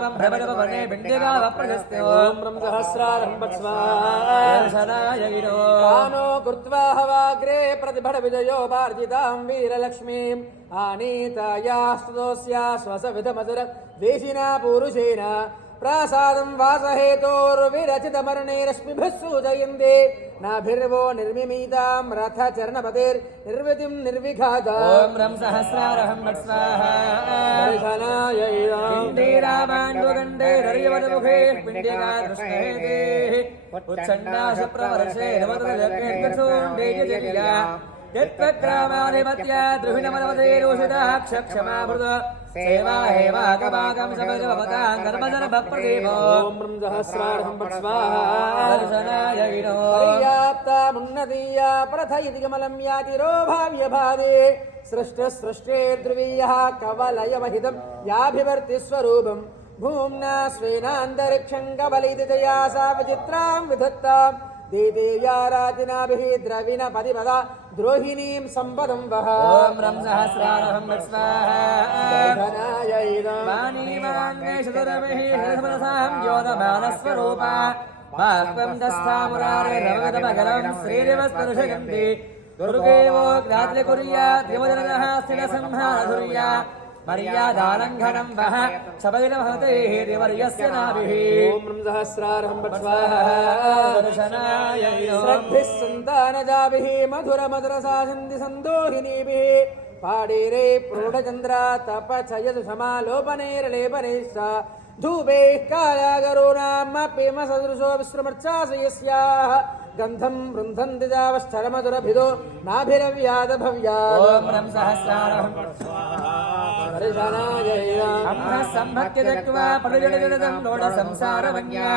भ्रमरवने भिण्डिकाव प्रशस्ते ॐ ब्रह्म सहस्रारं स्वाहाय गिरो कानो कृत्वा हवाग्रे प्रतिभट विजयो वार्जितां वीरलक्ष्मीम् आनीतायास्तुतोऽस्या स्वसविधमधुर देशिना पुरुषेण प्रासादं वासहेतोर्विरचितमर्णे रश्मिभिः सूचयन्ते नाभिर्वो निर्मिमीतां रथचरणपतेर्निर्वृतिं निर्विघाता ॐ ब्रह्म सहस्रारहं स्वाहा दर्शनाय इन्दीरामाण्डुगण्डे रर्यवदमुखे पिण्डिका कृष्णेतेः उत्सण्डाशप्रवर्षे नवदजकेर्कसोण्डेजजल्या यत्प्रक्रामाधिपत्या द्रुहिणमदवदेरोषितः क्षक्षमाभृत सेवा हेवाकमाकं समजवतां कर्मजनभप्रदेवो ॐ ब्रह्म सहस्रारहं स्वाहा दर्शनाय गिरो पर्याप्तामुन्नतीया प्रथयति कमलं यातिरो भाव्यभादे सृष्टे ध्रुवीयः कवलयमहितं याभिवर्तिस्वरूपं भूम्ना स्वेनान्तरिक्षं कवलितया सा विचित्रां विधत्तां देदेव्यारातिनाभिः द्रविण पदिपदा द्रोहिणीं सम्पदं वह ॐ ब्रह्म सहस्रारहं स्वाहा वाणीमान्वेषदुरभिः हरसमरसां योधमानस्वरूपा बाह्वं दस्थामुरारे रवगतमगलं श्रीदेवस्पर्शयन्ति दुर्गेवो ग्रात्रिकुर्यात् यमजनः स्थिरसंहारधुर्या मर्यादालङ्घनं वः शबैलभवतेः देवर्यस्य नाभिः ॐ ब्रह्म सहस्रारहं स्वाहा दर्शनाय श्रद्धिः सन्तानजाभिः मधुरमधुरसाशन्ति सन्दोहिनीभिः पाडेरे प्रोढचन्द्रा तपचयतु समालोपनेर्लेपनेश्च धूपैः कायागरूणामपिमसदृशो विश्रमर्चासयस्याः गन्धं वृन्धन्ति जावश्चरमधुरभिदो नाभिरव्यादभव्या ॐ ब्रह्म सहस्रारहं दर्शनाय अम्रः सम्भक्य दक्त्वा पडजडजडदं लोढसंसारवन्या